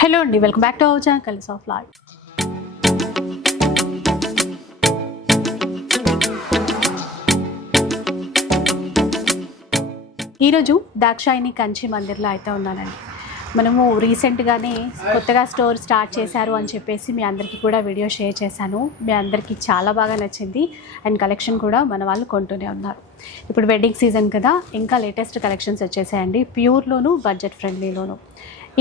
Hello అండి, welcome back to our channel colours of life. ఈరోజు దాక్షాయిని కంచి మందిర్లో అయితే ఉన్నానండి. మనము రీసెంట్గానే కొత్తగా స్టోర్ స్టార్ట్ చేశారు అని చెప్పేసి మీ అందరికీ కూడా వీడియో షేర్ చేశాను. మీ అందరికీ చాలా బాగా నచ్చింది అండ్ కలెక్షన్ కూడా మన వాళ్ళు కొంటూనే ఉన్నారు. ఇప్పుడు వెడ్డింగ్ సీజన్ కదా, ఇంకా లేటెస్ట్ కలెక్షన్స్ వచ్చేసాయండి, ప్యూర్లోను బడ్జెట్ ఫ్రెండ్లీలోను.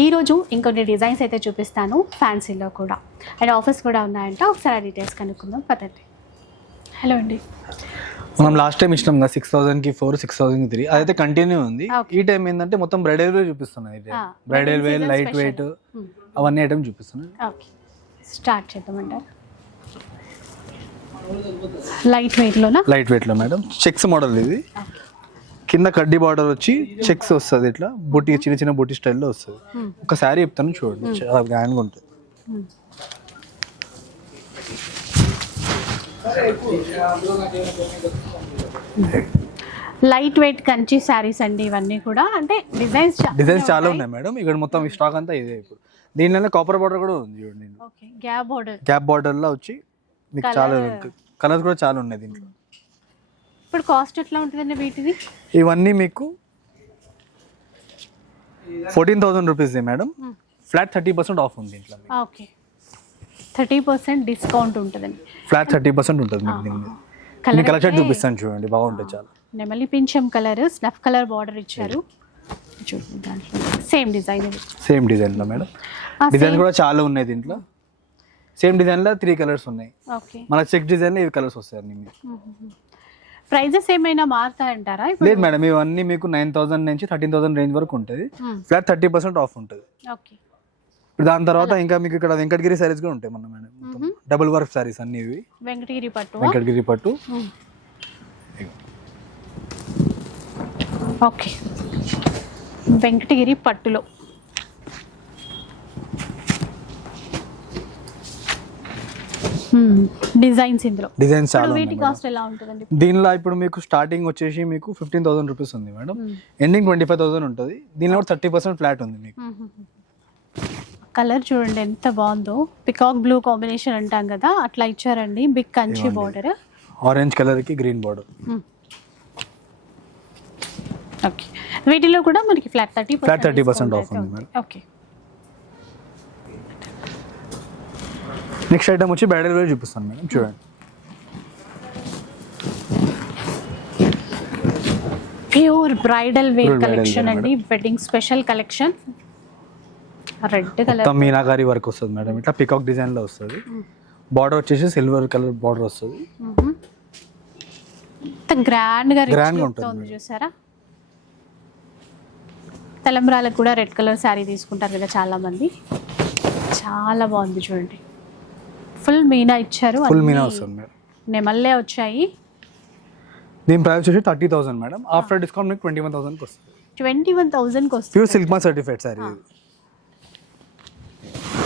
ఈరోజు ఇంకొన్ని డిజైన్స్ అయితే చూపిస్తాను, ఫ్యాన్సీలో కూడా అండ్ ఆఫర్స్ కూడా ఉన్నాయంట. ఒకసారి ఆ డీటెయిల్స్ కనుక్కుందాం పదండి. హలో అండి, మనం లాస్ట్ టైం ఇచ్చినాం కదా 6,000కి 4, 6,000కి 3, అదైతే కంటిన్యూ ఉంది. ఈ టైం ఏంటంటే మొత్తం బ్రైడల్ వేర్ చూపిస్తున్నాయి. బ్రైడల్ వేర్, లైట్ వెయిట్, అవన్నీ ఐటమ్ చూపిస్తున్నాయి. ఓకే, స్టార్ట్ చేద్దామంటారు. లైట్ వెయిట్లోనా? లైట్ వెయిట్లో మేడం, చెక్స్ మోడల్ ఇది. కింద కడ్డీ బార్డర్ వచ్చి చెక్స్ వస్తుంది, ఇట్లా బుట్టి చిన్న చిన్న బుట్టి స్టైల్లో వస్తుంది. ఒక శారీ చెప్తాను చూడండి, చాలా గ్రాండ్గా ఉంటుంది. లైట్ వెయిట్ కంచి శారీస్ అండి ఇవన్నీ కూడా. అంటే డిజైన్స్ చాలా ఉన్నాయి మేడం. ఇక్కడ మొత్తం స్టాక్ అంతా ఇదే. ఇప్పుడు దీనిలోనే కాపర్ బార్డర్ కూడా ఉంది చూడండి. గ్యాప్ బార్డర్ లో వచ్చి మీకు చాలా కలర్స్ కూడా చాలా ఉన్నాయి దీంట్లో. ఇప్పుడు కాస్ట్ ఎట్లా ఉంటుందండి వీటిది? ఇవన్నీ మీకు 14,000 రూపీస్ మేడం. ఫ్లాట్ 30% ఆఫ్ ఉంది దీంట్లో. ఓకే, 30% డిస్కౌంట్ ఉంటుందండి. ఫ్లాట్ 30% ఉంటుంది మీకు. దీన్ని కలెక్షన్ చూపిస్తాను చూడండి, బాగుంటుంది చాలా. నెమలి పింఛం కలర్, స్నఫ్ కలర్ బార్డర్ ఇచ్చారు చూడండి. దాంట్లో సేమ్ డిజైన్ లో మేడం. డిజైన్ కూడా చాలా ఉన్నాయి దీంట్లో. సేమ్ డిజైన్ లో 3 కలర్స్ ఉన్నాయి. మన చెక్ డిజైన్ లో ఇవి కలర్స్ వస్తాయి. ప్రైజెస్ ఏమైనా మారుతాయంటారా? లేదు మేడం, ఇవన్నీ మీకు 9,000 నుంచి 13,000 రేంజ్ వరకు ఉంటుంది. ఫ్లాట్ 30% ఆఫ్ ఉంటుంది. ఓకే, ఇప్పుడు దాని తర్వాత ఇంకా మీకు ఇక్కడ వెంకటగిరి సారీస్ కూడా ఉంటాయి మన మేడం. డబుల్ వర్క్ సారీస్ అన్ని ఇవి. వెంకటగిరి పట్టు. ఓకే, వెంకటగిరి పట్టులో డిజైన్స్. ఇందులో డిజైన్స్ చాలా. వీటి కాస్ట్ ఎలా ఉంటుందండి? దీనిలో ఇప్పుడు మీకు స్టార్టింగ్ వచ్చేసి మీకు 15,000 రూపీస్ ఉంది మేడం. ఎండింగ్ 25,000 ఉంటుంది. దీనిలో 30% ఫ్లాట్ ఉంది మీకు. కలర్ చూడండి ఎంత బాగుందో, పికాక్ బ్లూ కాంబినేషన్ అంటాం కదా, అట్లా ఇచ్చారండి. Big Kanchi border, orange colour కి గ్రీన్ బార్డర్. ఓకే, వీటిలో కూడా మనకి ఫ్లాట్ 30% ఆఫ్ ఉంది మేడం. ఓకే, నెక్స్ట్ ఐటమ్ వచ్చి బ్రైడల్ వేర్ చూపిస్తాను మేడం. చూడండి, ప్యూర్ బ్రైడల్ వేర్ కలెక్షన్ అండి. Wedding special collection. Red colour meenakari work వస్తుంది మేడం. ఇట్లా పికాక్ డిజైన్ లో వస్తుంది. బార్డర్ వచ్చేసి సిల్వర్ కలర్ బార్డర్ వస్తుంది. గ్రాండ్ గా ఉంటుంది చూసారా. తలంబ్రాలకు కూడా రెడ్ కలర్ శారీ తీసుకుంటారు కదా చాలా మంది. చాలా బాగుంది చూడండి. ఫుల్ మీనా ఇచ్చారు. ఫుల్ మీనా వస్తుంది మేడం. నెమల్లే వచ్చాయి. దీని ప్రైస్ వచ్చి 30,000 మేడం. ఆఫ్టర్ డిస్కౌంట్ మీకు 21,000 కి వస్తుంది. 21,000 కి వస్తుంది. Pure silk mark certified sorry.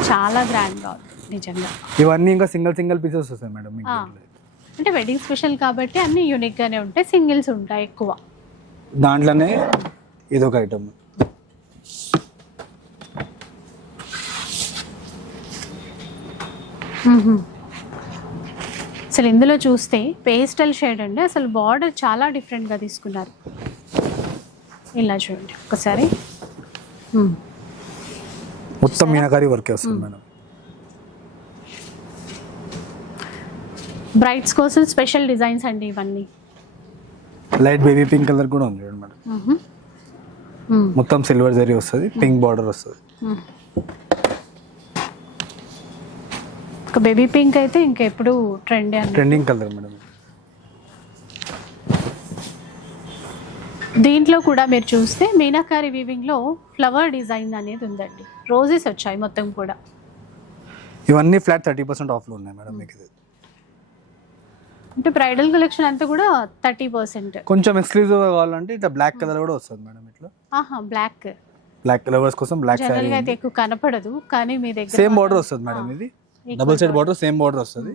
చాలా గ్రాండ్ గా ఉంది నిజంగా. ఇవన్నీ ఇంకా సింగిల్ పీసెస్ వస్తాయి మేడం మీకు. అంటే వెడ్డింగ్ స్పెషల్ కాబట్టి అన్ని యూనిక్ గానే ఉంటాయి. సింగిల్స్ ఉంటాయి ఎక్కువ. దాంట్లోనే ఇదొక ఐటమ్. అసలు ఇందులో చూస్తే పేస్టల్ షేడ్ అండి. అసలు బార్డర్ చాలా డిఫరెంట్గా తీసుకున్నారు. ఇలా చూడండి ఒకసారి. మొత్తం మీనాకారి వర్క్ వస్తుంది మేడం. బ్రైడ్స్ కోసం స్పెషల్ డిజైన్స్ అండి ఇవన్నీ. లైట్ బేబీ పింక్ కలర్ కూడా ఉంది చూడండి మేడం. మొత్తం సిల్వర్ జరీ వస్తుంది, పింక్ బార్డర్ వస్తుంది. బేబీ పింక్ అయితే ఇంకా ఎప్పుడు ట్రెండింగ్ కలర్ మేడం. దీంట్లో కూడా మీరు చూస్తే మీనాకారి వీవింగ్ లో ఫ్లవర్ డిజైన్ అనేది ఉందండి. రోజెస్ వచ్చాయి మొత్తం కూడా. ఇవన్నీ ఫ్లాట్ 30% ఆఫ్ లో ఉన్నాయి మేడం మీకు. అంటే బ్రైడల్ కలెక్షన్ అంతా కూడా 30%. కొంచెం ఎక్స్క్లూజివ్ గా కావాలంటే ఇట్లా బ్లాక్ కలర్ కూడా వస్తుంది మేడం. ఇట్లా బ్లాక్ లవర్స్ కోసం బ్లాక్ సారీ అయితే ఎక్కువ కనపడదు, కానీ మీ దగ్గర సేమ్ బార్డర్ వస్తుంది మేడం. ఇది double side border, same border వస్తుంది.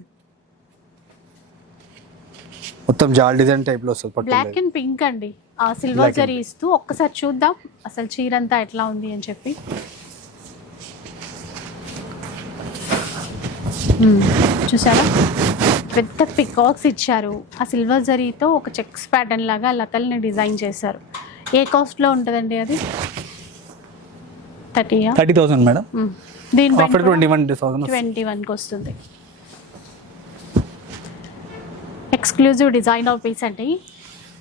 మొత్తం జాల్ డిజైన్ టైప్ లో వస్తుంది. బ్లాక్ అండ్ పింక్ అండి. ఆ సిల్వర్ జరీ ఇస్తూ ఒక్కసారి చూద్దాం అసలు చీర అంతా ఎట్లా ఉంది అని చెప్పి. చూసారా పెద్ద పికాక్స్ ఇచ్చారు. ఆ సిల్వర్ జరీతో ఒక చెక్స్ ప్యాటర్న్ లాగా లతల్ని డిజైన్ చేశారు. ఏ కాస్ట్లో ఉంటుందండి అది? 30,000 మేడం. దీని ఆఫర్ 21,000 21కి వస్తుంది. ఎక్స్క్లూజివ్ డిజైనర్ పీస్ అండి,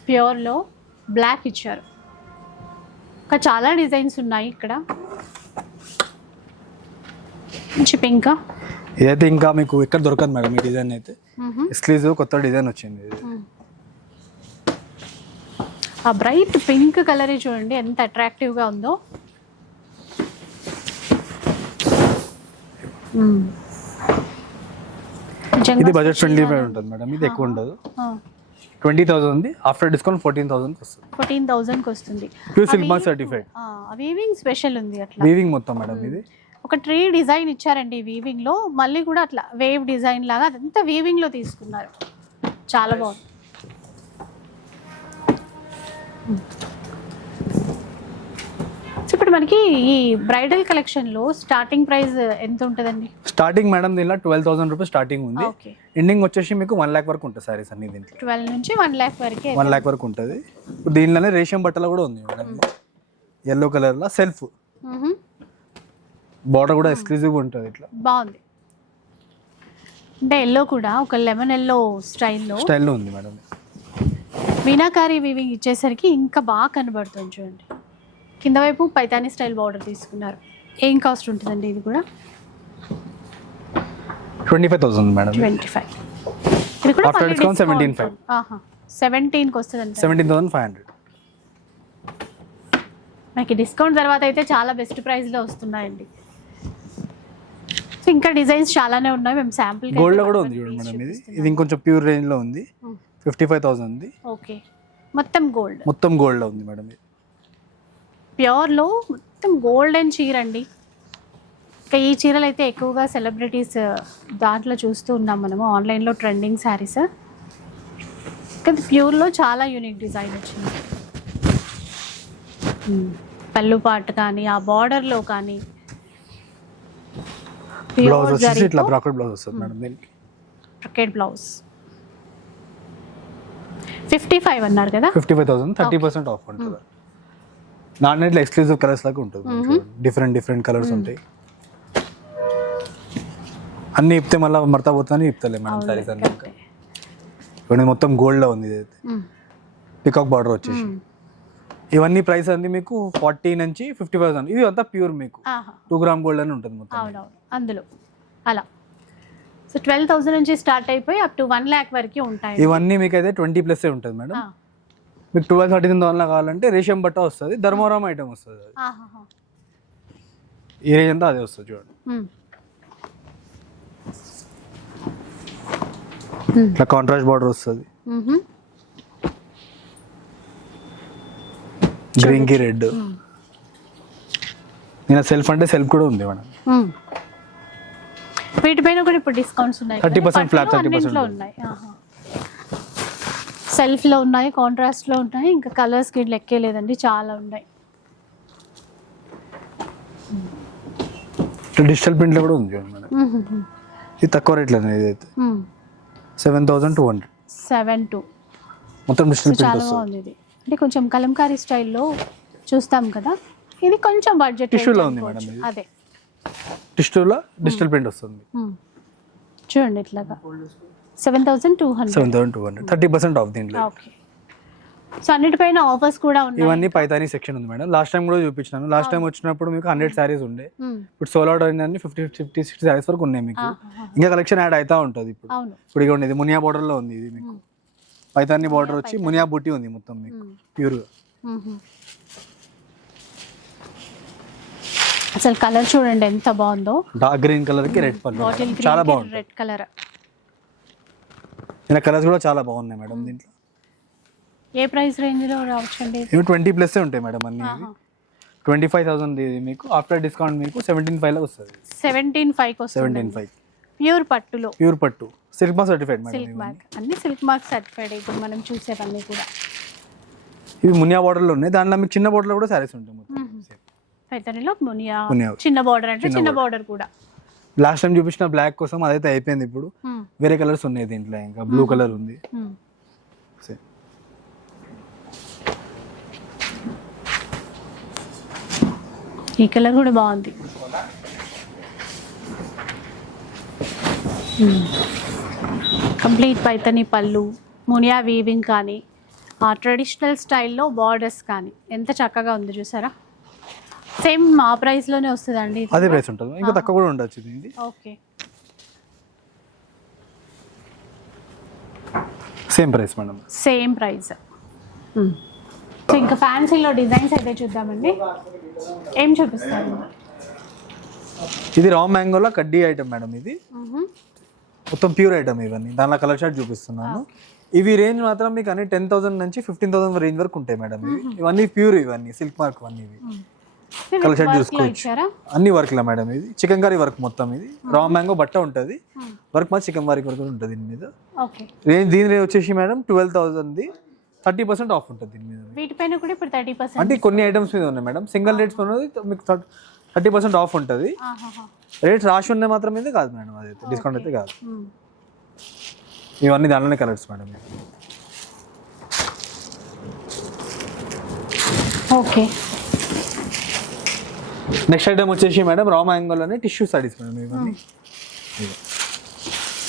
ప్యూర్లో బ్లాక్ ఇచ్చారు. ఇంకా చాలా డిజైన్స్ ఉన్నాయి ఇక్కడ. మంచి పింక్. ఇదైతే ఇంకా మీకు ఎక్కడ దొరకదు మేడం ఈ డిజైన్ అయితే. ఎక్స్క్లూజివ్ కొత్త డిజైన్ వచ్చింది ఇది. ఆ బ్రైట్ పింక్ కలర్ చూడండి ఎంత అట్రాక్టివ్గా ఉందో. ఇది బడ్జెట్ ఫ్రెండ్లీ ఉంటుంది మేడం, ఇది ఎక్కువ ఉండదు. 20,000 ఉంది, ఆఫ్టర్ డిస్కౌంట్ 14,000 వస్తుంది. 14,000కి వస్తుంది. Pure silk mark certified. Weaving special ఉంది అట్లా. వీవింగ్ మొత్తం మేడం ఇది. ఒక ట్రీ డిజైన్ ఇచ్చారండి వీవింగ్ లో, మళ్ళీ కూడా అట్లా వేవ్ డిజైన్ లాగా అదంతా వీవింగ్ లో తీసుకున్నారు. చాలా బాగుంది. సో ఇప్పుడు మనకి ఈ బ్రైడల్ కలెక్షన్ లో స్టార్టింగ్ ప్రైస్ ఎంత ఉంటుందండి? స్టార్టింగ్ మేడం దీనిలో 12,000 రూపీస్ స్టార్టింగ్ ఉంది. ఎండింగ్ వచ్చేసి మీకు 1 lakh వరకు ఉంటుంది సారీస్ అన్ని దీంట్లో. 12 నుంచి 1 lakh వరకు. 1 lakh వరకు ఉంటుంది. దీనిలోనే రేషం బట్టలు కూడా ఉంది మేడం, ఎల్లో కలర్ లో సెల్ఫ్. బార్డర్ కూడా ఎక్స్క్లూజివ్ ఉంటుంది ఇట్లా. బాగుంది. అంటే ఎల్లో కూడా ఒక లెమన్ ఎల్లో స్టైల్లో ఉంది మేడం. మీనాకారి వీవింగ్ ఇచ్చేసరికి ఇంకా బాగా కనబడుతుంది చూడండి. కింద వైపు పైతానీ స్టైల్ బార్డర్ తీసుకున్నారు. ఏం కాస్ట్ ఉంటుందండి ఇది కూడా? 25,000 మేడం. 25. ఇది కూడా ఆఫ్టర్ డిస్కౌంట్ 17,500. 17కి వస్తుందండి. 17,500. మనకి డిస్కౌంట్ తర్వాత అయితే చాలా బెస్ట్ ప్రైస్లో వస్తున్నాయండి. సో ఇంకా డిజైన్స్ చాలానే ఉన్నాయి. మేము శాంపుల్ గోల్డ్ లో కూడా ఉంది చూడండి మేడం. ఇది ఇంకొంచెం ప్యూర్ రేంజ్ లో ఉంది. 55,000 ఉంది. ఓకే, మొత్తం గోల్డ్ లో ఉంది మేడం. ప్యూర్లో మొత్తం గోల్డెన్ చీర అండి. ఇంకా ఈ చీరలు అయితే ఎక్కువగా సెలబ్రిటీస్ దాంట్లో చూస్తూ ఉన్నాం మనము, ఆన్లైన్లో ట్రెండింగ్ శారీస్. కానీ ప్యూర్లో చాలా యూనిక్ డిజైన్ వచ్చింది. పళ్ళు పాటు కానీ ఆ బార్డర్లో కానీ బ్లౌజ్ వచ్చేసి ఇట్లా బ్రాకెట్ బ్లౌజ్ వస్తుంది మేడం దీనికి. బ్రాకెట్ బ్లౌజ్ 55 అన్నారు కదా. 55,000, 30% ఆఫ్ ఉంటుంది. నాన్ ఇట్లా ఎక్స్క్లూజివ్ కలర్స్ లాగా ఉంటుంది. డిఫరెంట్ కలర్స్ ఉంటాయి. అన్ని ఇప్తే మళ్ళీ మడతా పోతానే ఇప్తలే మేడం సారీస్ అన్ని. ఇవన్నీ మొత్తం గోల్డ్ లో ఉంది. ఇదైతే పికాక్ బార్డర్ వచ్చేసి. ఇవన్నీ ప్రైస్ అంది మీకు 40 నుంచి 55,000. ఇది అంతా ప్యూర్ మీకు 2 గ్రామ్ గోల్డ్ అని ఉంటుంది మొత్తం. అవునవును అందులో అలా. సో 12,000 నుంచి స్టార్ట్ అయిపోయి అప్ టు 1 lakh వరకు ఉంటాయి. ఇవన్నీ మీకు అయితే 20+ ఉంటుంది మేడం. మీకు 12-13,000 కావాలంటే రేషం బట్ట వస్తుంది, ధర్మవరం ఐటమ్ వస్తుంది. ఏ రేంజ్ అంతా అదే వస్తుంది చూడండి. ఇట్లా కాంట్రాస్ట్ బార్డర్ వస్తుంది. గ్రీన్ కి రెడ్. నేను సెల్ఫ్ అంటే సెల్ఫ్ కూడా ఉంది మేడం. వీటిపైన కూడా ఇప్పుడు డిస్కౌంట్స్ ఉన్నాయి. 30% ఫ్లాట్ 30% ఉన్నాయి. సెల్ఫ్ లో ఉన్నాయి, కాంట్రాస్ట్ లో ఉన్నాయి, ఇంకా కలర్స్ కి లెక్కే లేదండి, చాలా ఉన్నాయి. డిజిటల్ ప్రింట్ లో కూడా ఉంది చూడండి మేడం. ఇది తక్కువ రేట్లో ఇదైతే 7,200. 7,200 మొత్తం డిజిటల్ ప్రింట్ చాలా బాగుంది. ఇది అంటే కొంచెం కలంకారీ స్టైల్లో చూస్తాం కదా, ఇది కొంచెం బడ్జెట్ టిష్యూలో ఉంది మేడం. అదే టిష్యూలో డిజిటల్ ప్రింట్ వస్తుంది చూడండి ఇట్లాగా. 7,200. 30% ఆఫ్ దీంట్లో. ఓకే, సో అన్నిటిపైన ఆఫర్స్ కూడా ఉన్నాయి. ఇవన్నీ పైతానీ సెక్షన్ ఉంది మేడం. లాస్ట్ టైం కూడా చూపించాను. లాస్ట్ టైం వచ్చినప్పుడు మీకు 100 శారీస్ ఉండే. ఇప్పుడు సోల్ అవుట్ అయిందని 50-60 శారీస్ వరకు ఉన్నాయి మీకు. ఇంకా కలెక్షన్ యాడ్ అవుతా ఉంటుంది ఇప్పుడు. ఇప్పుడు ఇక ఉండేది మునియా బార్డర్ లో ఉంది. ఇది మీకు పైతానీ బార్డర్ వచ్చి మునియా బుట్టి ఉంది మొత్తం మీకు ప్యూర్ గా. అసలు కలర్ చూడండి ఎంత బాగుందో. డార్క్ గ్రీన్ కలర్ కి రెడ్ పళ్ళు, చాలా బాగుంది. Red colour. ఇలా కలర్స్ కూడా చాలా బాగున్నాయి మేడం దీంట్లో. ఏ ప్రైస్ రేంజ్ లో రావచ్చండి? ఇవి 20+ ఉంటాయి మేడం అన్ని. 25,000 ఇది మీకు ఆఫ్టర్ డిస్కౌంట్ మీకు 17,500 లో వస్తుంది. 17,500 వస్తుంది. 17,500 ప్యూర్ పట్టులో. ప్యూర్ పట్టు silk mark certified madam. Silk mark అన్ని సిల్క్ మార్క్ సర్టిఫైడ్. ఇప్పుడు మనం చూసేవన్నీ కూడా ఇవి మునియా బార్డర్ లో ఉన్నాయి. దాంట్లో మీకు చిన్న బార్డర్ లో కూడా సారీస్ ఉంటాయి మొత్తం. పైతానీలో మునియా చిన్న బార్డర్ అంటే చిన్న బార్డర్ కూడా. లాస్ట్ టైం చూపించిన బ్లాక్ కోసం అదైతే అయిపోయింది. ఇప్పుడు వేరే కలర్స్ ఉన్నాయి దీంట్లో, ఇంకా బ్లూ కలర్ ఉంది. ఈ కలర్ కూడా బాగుంది. కంప్లీట్ పైతని పళ్ళు, మునియా వీవింగ్ కానీ, ఆ ట్రెడిషనల్ స్టైల్లో బార్డర్స్ కానీ ఎంత చక్కగా ఉంది చూసారా. సేమ్ మా ప్రైస్లోనే వస్తుందండి. అదే ప్రైస్ ఉంటుంది, ఇంకా తక్కువ కూడా ఉండొచ్చు ఇది. Okay, same price madam, same price. So ఇంకా ఫ్యాన్సీలో డిజైన్స్ అయితే చూద్దామండి. ఏం చూపిస్తారు? ఇది రా మ్యాంగోలో కడ్డీ ఐటమ్ మేడం. ఇది మొత్తం ప్యూర్ ఐటమ్ ఇవన్నీ. దానిలో కలర్ షార్ట్ చూపిస్తున్నాను. ఇవి రేంజ్ మాత్రం మీకు అన్ని 10,000 నుంచి 15,000 రేంజ్ వరకు ఉంటాయి మేడం. ఇవన్నీ ప్యూర్, ఇవన్నీ సిల్క్ మార్క్ అన్నీ. ఇవి కలర్ షార్ట్ చూసుకోవచ్చు. అన్ని వర్క్ లా మేడం. ఇది చికెన్ కర్రీ వర్క్ మొత్తం. ఇది రా మ్యాంగో బట్ట ఉంటుంది, వర్క్ మాత్రం చికెన్ వర్క్ వరకు ఉంటుంది దీని మీద. రేంజ్ దీని రేంజ్ వచ్చేసి మేడం 12,000, 30% ఆఫ్ ఉంటుంది దీని మీద. వీటిపైన కూడా ఇప్పుడు 30% అంటే కొన్ని ఐటమ్స్ మీద ఉన్నాయి మేడం. సింగిల్ రేట్స్ ఉన్నది మీకు 30% ఆఫ్ ఉంటుంది. రేట్స్ రాసి ఉన్న మాత్రం అయితే కాదు మేడం, అదైతే డిస్కౌంట్ అయితే కాదు. ఇవన్నీ దానిలోనే colours madam. Okay, next item వచ్చేసి మేడం రా మ్యాంగోలోనే టిష్యూ సారీస్ మేడం. ఇవన్నీ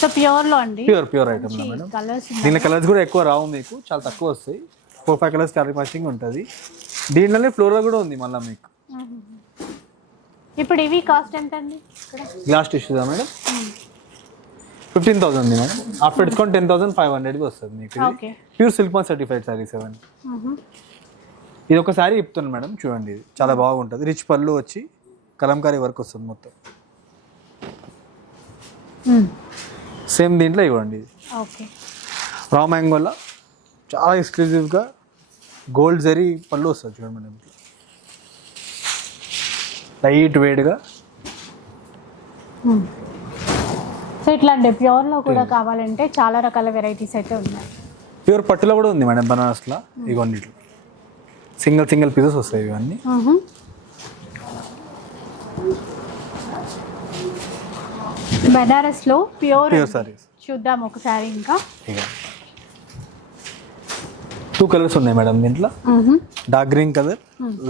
సో ప్యూర్లో అండి, ప్యూర్ ఐటమ్ మేడం. దీనిలో కలర్స్ కూడా ఎక్కువ రావు, మీకు చాలా తక్కువ వస్తాయి. 4-5 కలర్స్ కలర్ మ్యాచింగ్ ఉంటుంది. దీంట్లోనే ఫ్లోరల్ కూడా ఉంది మళ్ళీ మీకు. ఇప్పుడు ఇవి కాస్ట్ ఎంత అండి? Glass టిష్యూదా madam? 15,000 ఉంది మేడం. ఆఫ్టర్ డిస్కౌంట్ 10,500కి వస్తుంది మీకు. Pure silk mark certified saris ఇవన్నీ. ఇది ఒక సారీ చెప్తున్నాను మేడం, చూడండి. ఇది చాలా బాగుంటుంది. రిచ్ పళ్ళు వచ్చి కలంకారీ వర్క్ వస్తుంది మొత్తం. సేమ్ దీంట్లో ఇవ్వండి. రా మ్యాంగోలో చాలా ఎక్స్క్లూజివ్గా గోల్డ్ జరీ పళ్ళు వస్తుంది చూడండి మేడం. లైట్ వెయిట్గా. సో ఇట్లాంటి ప్యూర్లో కూడా కావాలంటే చాలా రకాల వెరైటీస్ అయితే ఉన్నాయి. ప్యూర్ పట్టులో కూడా ఉంది మేడం బనారస్లో. ఇవన్నీ సింగిల్ పీసెస్ వస్తాయి ఇవన్నీ. బనారస్లో ప్యూర్ సారీస్ చూద్దాం ఒకసారి. ఇంకా 2 కలర్స్ ఉన్నాయి మేడం దీంట్లో. Dark green colour,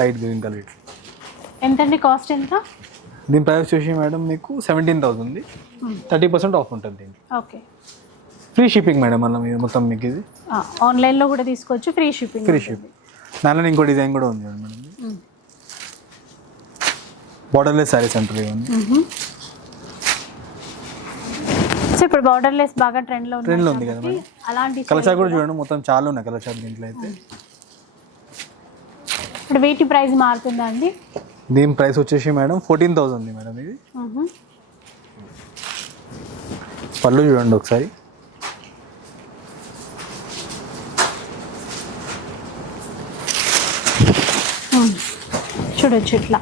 light green colour. ఎంతండి కాస్ట్ ఎంత? దీని ప్రైస్ వచ్చేసి మేడం మీకు 17,000, 30% ఆఫ్ ఉంటుంది దీనికి. Okay, free shipping madam. మళ్ళీ మీరు మొత్తం మీకు ఇది ఆన్లైన్లో కూడా తీసుకోవచ్చు, ఫ్రీ షిప్పింగ్. దానిలో ఇంకో డిజైన్ కూడా ఉంది మేడం. బార్డర్లెస్ సారీస్ అంటారు ఇవన్నీ. సో ఇప్పుడు బార్డర్లెస్ బాగా ట్రెండ్లో ఉంది కదా మేడం. అలాంటి కలర్ చార్ట్ కూడా చూడండి, మొత్తం చాలా ఉన్నాయి కలర్ చార్ట్ దీంట్లో అయితే. ఇప్పుడు వీటి ప్రైస్ మారుతుందా అండి? దీని ప్రైస్ వచ్చేసి మేడం 14,000 ఉంది మేడం. ఇది పళ్ళు చూడండి ఒకసారి. చూడొచ్చు ఇట్లా.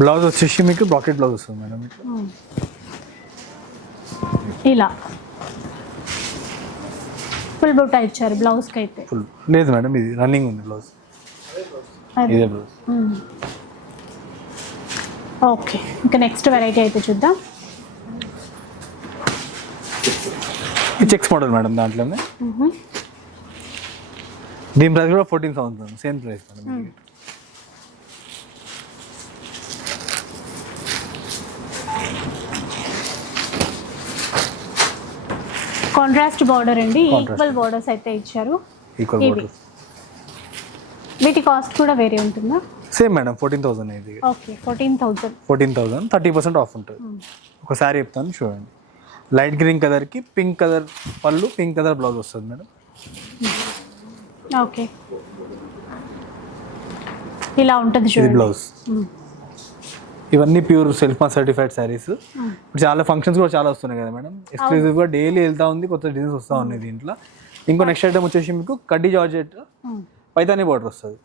బ్లౌజ్ వచ్చేసి మీకు బ్రాకెట్ బ్లౌజ్ వస్తుంది మేడం. ఇలా ఫుల్ బుట్ట ఇచ్చారు బ్లౌజ్కి అయితే. ఫుల్ లేదు మేడం, ఇది రన్నింగ్ ఉంది బ్లౌజ్. ఇదే బ్లౌజ్. ఓకే, ఇంకా నెక్స్ట్ వెరైటీ అయితే చూద్దాం. ఈ చెక్స్ మోడల్ మేడం దాంట్లోనే. దీని ప్రైస్ కూడా 14,000, same price madam. Contrast border అండి, ఈక్వల్ బార్డర్స్ అయితే ఇచ్చారు. వీటి కాస్ట్ కూడా వేరే ఉంటుందా? సేమ్ మేడం 14,000 ఇది. ఓకే, 14,000, 30% ఆఫ్ ఉంటుంది. ఒకసారి చెప్తాను చూడండి. లైట్ గ్రీన్ కలర్కి పింక్ కలర్ పళ్ళు, పింక్ కలర్ బ్లౌజ్ వస్తుంది మేడం. ఓకే, ఇలా ఉంటుంది చూడండి బ్లౌజ్. ఇవన్నీ pure self mark certified saris. ఇప్పుడు చాలా ఫంక్షన్స్ కూడా చాలా వస్తున్నాయి కదా మేడం. ఎక్స్క్లూజివ్గా డైలీ వెళ్తా ఉంది, కొత్త డిజైన్స్ వస్తూ ఉన్నాయి దీంట్లో. ఇంకో నెక్స్ట్ ఐటమ్ వచ్చేసి మీకు కడ్డీ జార్జెట్ పైతానీ బార్డర్ వస్తుంది.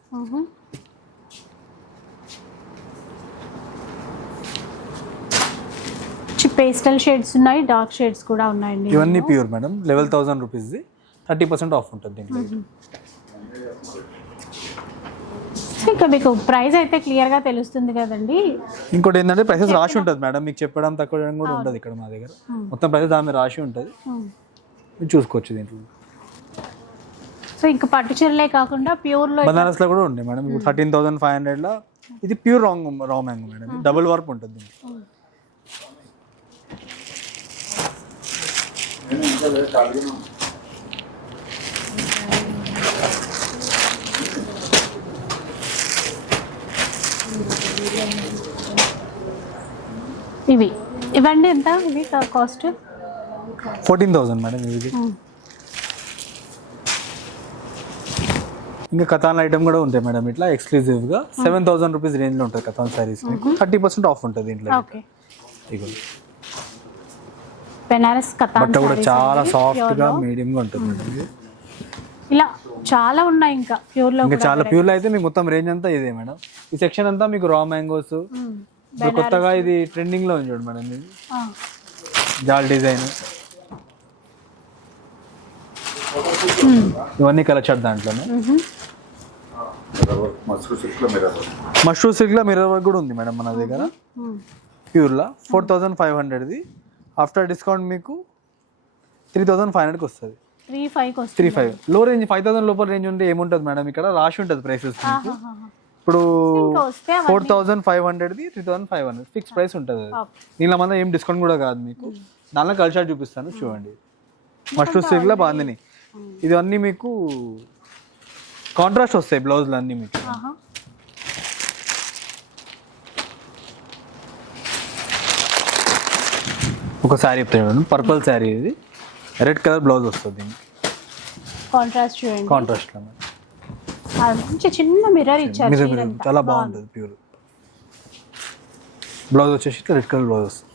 పేస్టల్ షేడ్స్ ఉన్నాయి, డార్క్ షేడ్స్ కూడా ఉన్నాయండి. ఇవన్నీ ప్యూర్ మేడం. 11,000 రూపీస్ది, 30% ఆఫ్ ఉంటుంది దీంట్లో. ఇంకా మీకు ప్రైస్ అయితే క్లియర్గా తెలుస్తుంది కదండి. ఇంకోటి ఏంటంటే ప్రైసెస్ రాసి ఉంటుంది మేడం, మీకు చెప్పడం తక్కువ చేయడం కూడా ఉంటుంది ఇక్కడ మా దగ్గర. మొత్తం ప్రైసెస్ దాని మీద రాసి ఉంటుంది, మీరు చూసుకోవచ్చు దీంట్లో. సో ఇంకా పట్టు చీరలే కాకుండా ప్యూర్లో బనారస్లో కూడా ఉంటాయి మేడం. ఇప్పుడు 13,500లో ఇది pure raw mango madam, double work ఉంటుంది దీంట్లో. ఇవండి ఎంత ఇవి కాస్ట్? 14,000 మేడం ఇది. ఇంకా కథాన్ ఐటమ్ కూడా ఉంటాయి మేడం ఇట్లా ఎక్స్క్లూజివ్గా 7,000 రూపీస్ రేంజ్లో ఉంటుంది కథాన్ సారీస్. మీకు 30% ఆఫ్ ఉంటుంది దీంట్లో. బెనారస్ కథాన్ బట్ట కూడా చాలా సాఫ్ట్గా మీడియంగా ఉంటుంది మేడం. ఇలా చాలా ఉన్నాయి ఇంకా ప్యూర్లో. ఇంకా చాలా ప్యూర్లో అయితే మీకు మొత్తం రేంజ్ అంతా ఇదే మేడం. ఈ సెక్షన్ అంతా మీకు రా మ్యాంగోస్. ఇప్పుడు కొత్తగా ఇది ట్రెండింగ్ లో ఉంది చూడండి మేడం, ఇది జాల్ డిజైన్, ఇవన్నీ కలర్ చార్ట్ దాంట్లోనే. మష్రూమ్ సిల్క్ లో మిర్రర్ వర్క్ కూడా ఉంది మేడం మన దగ్గర ప్యూర్ లా. 4,500ది ఆఫ్టర్ డిస్కౌంట్ మీకు 3,500కి వస్తుంది. 3,500 లో రేంజ్. 5,000 లోపల రేంజ్ ఉంటే ఏముంటుంది మేడం, ఇక్కడ రాసి ఉంటుంది ప్రైసెస్. ఇప్పుడు 4,500ది 3,500 ఫిక్స్ ప్రైస్ ఉంటుంది. దీనిలో మన ఏం డిస్కౌంట్ కూడా కాదు మీకు. దానిలో కలర్ చార్ట్ చూపిస్తాను చూడండి. మష్రూమ్ సిల్క్ లో బాగుంది. ఇవన్నీ మీకు కాంట్రాస్ట్ వస్తాయి బ్లౌజ్లు అన్నీ మీకు. ఒక శారీ చెప్తాను, పర్పుల్ శారీ, ఇది రెడ్ కలర్ బ్లౌజ్ వస్తుంది. కాంట్రాస్ట్ చూడండి, కాంట్రాస్ట్ లో చిన్న మిర్రర్ ఇచ్చారు, చాలా బాగుంటుంది. ప్యూర్ బ్లౌజ్ వచ్చేసి రెడ్ కలర్ బ్లౌజ్ వస్తుంది.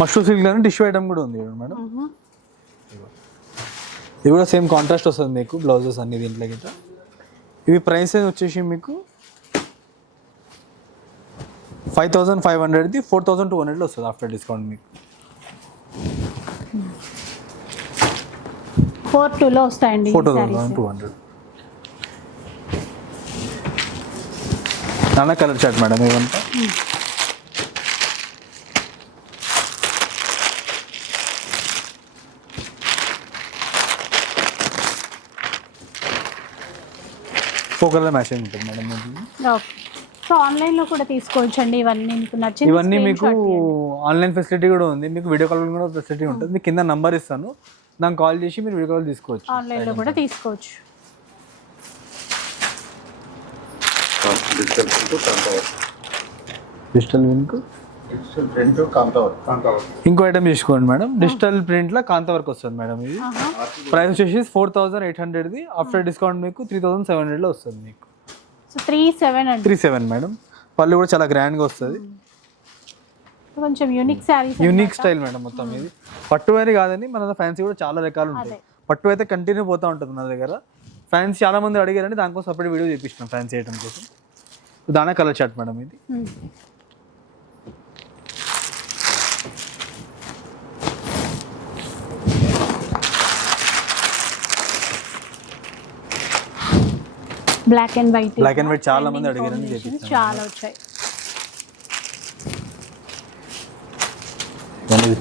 మష్రూమ్ సిల్క్ లోనే టిష్యూ ఐటమ్ కూడా ఉంది మేడం. ఇది కూడా సేమ్ కాంట్రాస్ట్ వస్తుంది మీకు బ్లౌజెస్ అన్ని దీంట్లో గిట్ట. ఇవి ప్రైస్ వచ్చేసి మీకు 5,500ది 4,200లో వస్తుంది ఆఫ్టర్ డిస్కౌంట్ మీకు. 4,200లో వస్తాయండి. 4,200. నాన్న కలర్ చార్ట్ మేడం ఇవంతా. కలర్ మ్యాచింగ్ ఉంటుంది మేడం. సో ఆన్లైన్లో కూడా తీసుకోవచ్చు అండి ఇవన్నీ మీకు నచ్చింది. ఇవన్నీ మీకు ఆన్లైన్ ఫెసిలిటీ కూడా ఉంది, మీకు వీడియో కాల్ కూడా ఫెసిలిటీ ఉంటుంది. మీకు కింద నంబర్ ఇస్తాను, దానికి కాల్ చేసి మీరు వీడియో కాల్ తీసుకోవచ్చు. ఆన్లైన్లో కూడా తీసుకోవచ్చు. డిజిటల్ ఇంకో ఐటమ్ తీసుకోండి మేడం. డిజిటల్ ప్రింట్ లో కాంత వర్క్ వస్తుంది మేడం. ఇది ప్రైస్ వచ్చేసి 4,800ది ఆఫ్టర్ డిస్కౌంట్ మీకు 3,700లో వస్తుంది మీకు. 3,700 మేడం. పళ్ళు కూడా చాలా గ్రాండ్ గా వస్తుంది. కొంచెం unique saris, unique style madam. మొత్తం ఇది పట్టు అని కాదని మన ఫ్యాన్సీ కూడా చాలా రకాలు ఉంటాయి. పట్టు అయితే కంటిన్యూ పోతూ ఉంటుంది మన దగ్గర. ఫ్యాన్సీ చాలా మంది అడిగారని దానికోసం సపరేట్ వీడియో చూపిస్తున్నాం ఫ్యాన్సీ ఐటమ్ కోసం. దాని కలర్ చార్ట్ మేడం ఇది. బ్లాక్ అండ్ వైట్ చాలా మంది అడిగారని చాలా వచ్చాయి.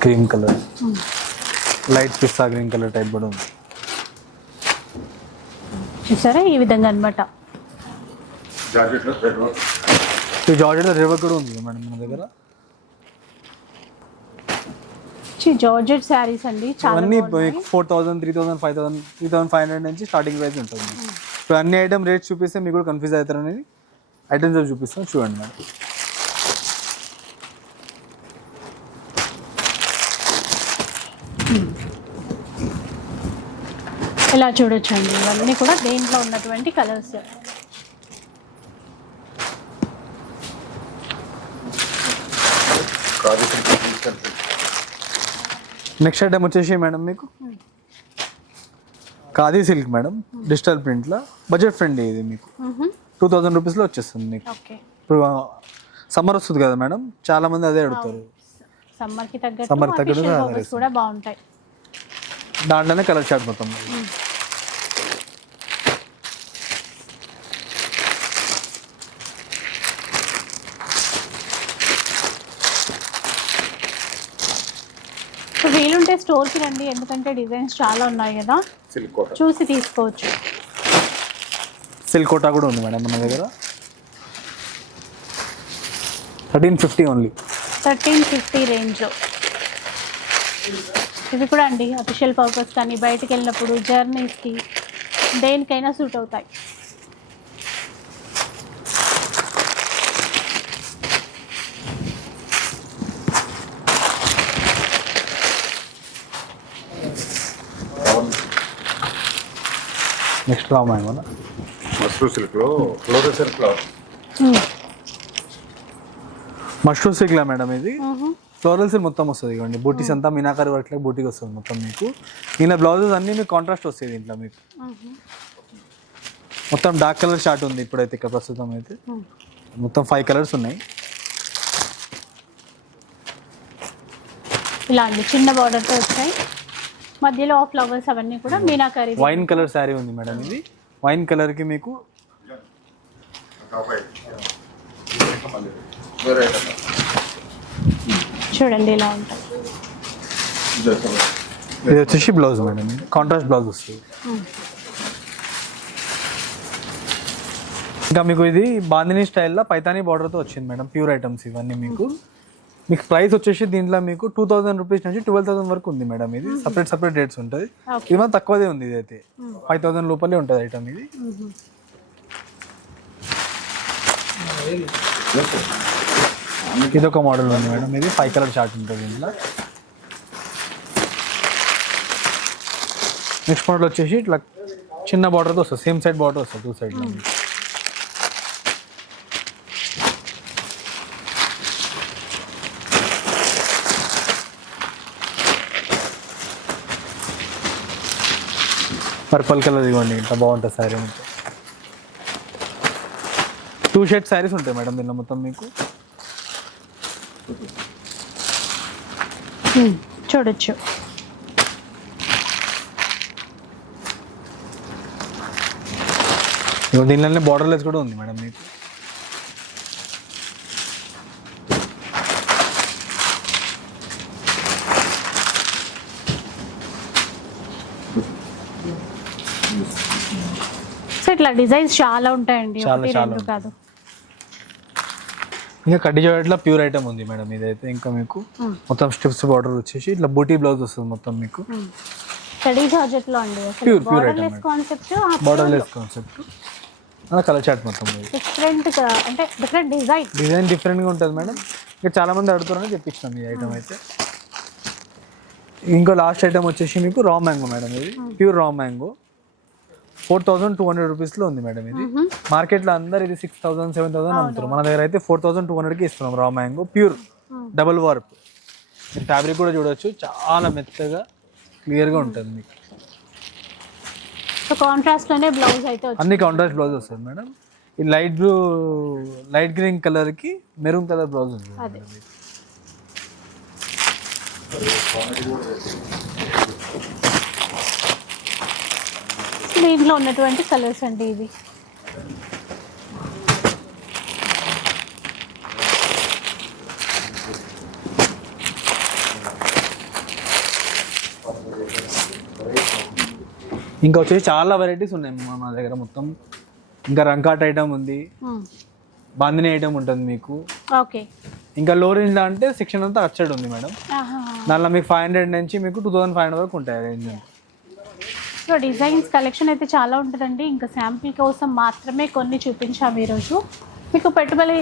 క్రీమ్ కలర్, లైట్ పిస్తా గ్రీన్ కలర్ టైప్ కూడా ఉంది. చూసారా ఈ విధంగా అన్నమాట. జార్జెట్ రివర్ కూడా ఉంది మేడం మన దగ్గర. జార్జెట్ శారీస్ అండి చాలా. అన్ని 4,000, 3,000, 5,000, 3,500 నుంచి స్టార్టింగ్ ప్రైస్ ఉంటుంది. ఇప్పుడు అన్ని ఐటమ్ రేట్స్ చూపిస్తే మీకు కూడా కన్ఫ్యూజ్ అవుతారు అనేది ఐటమ్స్ చూపిస్తాం చూడండి మేడం. ఇలా చూడొచ్చండి, ఇవన్నీ కూడా దేంట్లో ఉన్నటువంటి కలర్స్. నెక్స్ట్ ఐటమ్ వచ్చేసి మేడం మీకు ఖాదీ సిల్క్ మేడం, డిజిటల్ ప్రింట్లో బడ్జెట్ ఫ్రెండ్లీ. ఇది మీకు 2,000 రూపీస్లో వచ్చేస్తుంది మీకు. ఇప్పుడు సమ్మర్ వస్తుంది కదా మేడం, చాలా మంది అదే అడుగుతారు. సమ్మర్కి Summer తగ్గట్టు తగ్గట్టు official logos కూడా బాగుంటాయి. దాంట్లోనే కలర్ చార్ట్ మొత్తం. సో వీలుంటే స్టోర్కి రండి, ఎందుకంటే డిజైన్స్ చాలా ఉన్నాయి కదా, చూసి తీసుకోవచ్చు. సిల్క్ కోటా కూడా ఉంది మేడం మన దగ్గర. 1350 ఓన్లీ. 1350 రేంజ్లో. ఇవి కూడా అండి అఫీషియల్ పర్పస్ కానీ బయటికి వెళ్ళినప్పుడు జర్నీస్కి దేనికైనా సూట్ అవుతాయి. నెక్స్ట్ రామాయణ మష్రూమ్ సిల్క్లో ఫ్లోరోసెంట్ ఫ్లవర్. మష్రూమ్ సిల్క్లా మేడం ఇది. ఫ్లోరల్ సిల్క్ మొత్తం వస్తుంది ఇవ్వండి, బూటీస్ అంతా మీనాకారి వర్క్ లాగా బూటీకి వస్తుంది మొత్తం మీకు. ఈయన బ్లౌజెస్ అన్నీ మీకు కాంట్రాస్ట్ వస్తాయి దీంట్లో మీకు. మొత్తం డార్క్ కలర్ షార్ట్ ఉంది ఇప్పుడైతే ఇక్కడ ప్రస్తుతం అయితే. మొత్తం 5 కలర్స్ ఉన్నాయి. ఇలా అండి చిన్న బార్డర్తో వచ్చాయి, మధ్యలో ఫ్లవర్స్ అవన్నీ కూడా మీనాకారి. వైన్ కలర్ శారీ ఉంది మేడం ఇది. వైన్ కలర్కి మీకు చూడండి ఇలా ఉంటాయి. ఇది వచ్చేసి బ్లౌజ్ మేడం, కాంట్రాస్ట్ బ్లౌజ్ వస్తుంది. ఇంకా మీకు ఇది బాందిని స్టైల్లో పైతానీ బార్డర్తో వచ్చింది మేడం, ప్యూర్ ఐటమ్స్ ఇవన్నీ మీకు. మీకు ప్రైస్ వచ్చేసి దీంట్లో మీకు 2000 రూపీస్ నుంచి 12,000 వరకు ఉంది మేడం. ఇది సపరేట్ రేట్స్ ఉంటుంది. ఇది మాత్రం తక్కువదే ఉంది, ఇది అయితే 5000 లోపలే ఉంటుంది ఐటమ్ ఇది. ఇది ఒక మోడల్ ఉంది మేడం, ఇది 5 కలర్ చార్ట్ ఉంటుంది ఇందులో. నెక్స్ట్ మోడల్ వచ్చేసి ఇట్లా చిన్న బార్డర్తో వస్తుంది, సేమ్ సైడ్ బార్డర్ వస్తుంది 2 సైడ్లో. పర్పుల్ కలర్ ఇవ్వండి, ఇంత బాగుంటుంది శారీ. మొత్తం 2 షేడ్ శారీస్ ఉంటాయి మేడం దీనిలో మొత్తం మీకు. చూడొచ్చు. దీనిలోనే బార్డర్లెస్ కూడా ఉంది మేడం మీకు. సో ఇట్లా డిజైన్స్ చాలా ఉంటాయండి, ఒకటి రెండు కాదు. ఇంకా కడ్డీ జాకెట్లో ప్యూర్ ఐటమ్ ఉంది మేడం ఇదైతే. ఇంకా మీకు మొత్తం స్ట్రిప్స్ బార్డర్ వచ్చేసి ఇట్లా బూటీ బ్లౌజ్ వస్తుంది మొత్తం మీకు. కడ్డీ జాకెట్ లో అండి ప్యూర్ ఐటమ్, బార్డర్లెస్ కాన్సెప్ట్. అలా కలర్ చార్ట్ మొత్తం డిఫరెంట్, అంటే డిఫరెంట్ డిజైన్ డిఫరెంట్గా ఉంటుంది మేడం. ఇంకా చాలా మంది అడుగుతున్నారని తెప్పించినాం ఈ ఐటమ్ అయితే. ఇంకో లాస్ట్ ఐటమ్ వచ్చేసి మీకు రా మ్యాంగో మేడం, ఇది ప్యూర్ రా మ్యాంగో. 4200 రూపీస్లో ఉంది మేడం ఇది. మార్కెట్లో అందరు ఇది 6000 7000 అమ్ముతారు, మన దగ్గర అయితే 4200కి ఇస్తున్నాం raw mango pure double warp. మీరు ఫ్యాబ్రిక్ కూడా చూడొచ్చు, చాలా మెత్తగా క్లియర్గా ఉంటుంది మీకు. సో కాంట్రాస్ట్ లోనే బ్లౌజ్ అయితే అన్ని కాంట్రాస్ట్ బ్లౌజ్ వస్తుంది మేడం. ఈ లైట్ గ్రీన్ కలర్కి మెరూన్ కలర్ బ్లౌజ్ ఉంది. దీంట్లో ఉన్నటువంటి కలర్స్ అండి ఇవి. ఇంకా వచ్చేసి చాలా వెరైటీస్ ఉన్నాయి మా దగ్గర మొత్తం. ఇంకా రంకాట్ ఐటమ్ ఉంది, బాందిని ఐటమ్ ఉంటుంది మీకు. ఓకే. ఇంకా లో రేంజ్లో అంటే సెక్షన్ అంతా అచ్చడ్ ఉంది మేడం. దానిలో మీకు 500 నుంచి మీకు 2500 వరకు ఉంటాయి రేంజ్. సో డిజైన్స్ కలెక్షన్ అయితే చాలా ఉంటుందండి. ఇంకా శాంపిల్ కోసం మాత్రమే కొన్ని చూపించాము ఈరోజు. మీకు పెట్టుబడి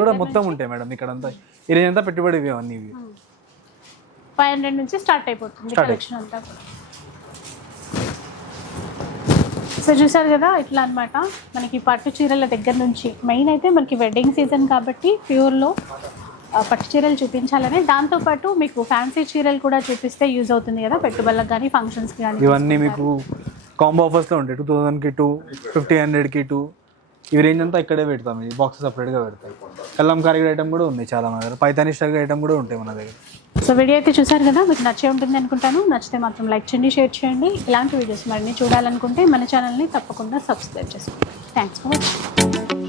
కూడా మొత్తం ఉంటాయి మేడం ఇక్కడ అంతా. ఈ రేంజ్ అంతా పెట్టుబడి అన్నీ 500 నుంచి స్టార్ట్ అయిపోతుంది కలెక్షన్ అంతా. సో చూసారు కదా, ఇట్లా అనమాట మనకి పట్టు చీరల దగ్గర నుంచి. మెయిన్ అయితే మనకి వెడ్డింగ్ సీజన్ కాబట్టి ప్యూర్లో పట్టు చీరలు చూపించాలని, దాంతోపాటు మీకు ఫ్యాన్సీ చీరలు కూడా చూపిస్తే యూజ్ అవుతుంది కదా పెట్టుబడులకు కానీ ఫంక్షన్స్కి కానీ. ఇవన్నీ మీకు కాంబో ఆఫర్స్లో ఉంటాయి. 2000కి 2, 1500కి 2, ఇవి రేంజ్ అంతా ఇక్కడే పెడతాం, ఈ బాక్స్ సపరేట్గా పెడతాం. కల్లంకారీ ఐటమ్ కూడా ఉన్నాయి చాలా మన దగ్గర, పైతానీ స్టైల్ ఐటమ్ కూడా ఉంటాయి మన దగ్గర. సో వీడియో అయితే చూసారు కదా, మీకు నచ్చే ఉంటుంది అనుకుంటాను. నచ్చితే మాత్రం లైక్ చేయండి, షేర్ చేయండి. ఇలాంటి వీడియోస్ మరిన్ని చూడాలనుకుంటే మన ఛానల్ని తప్పకుండా సబ్స్క్రైబ్ చేసుకోండి. Thanks for watching.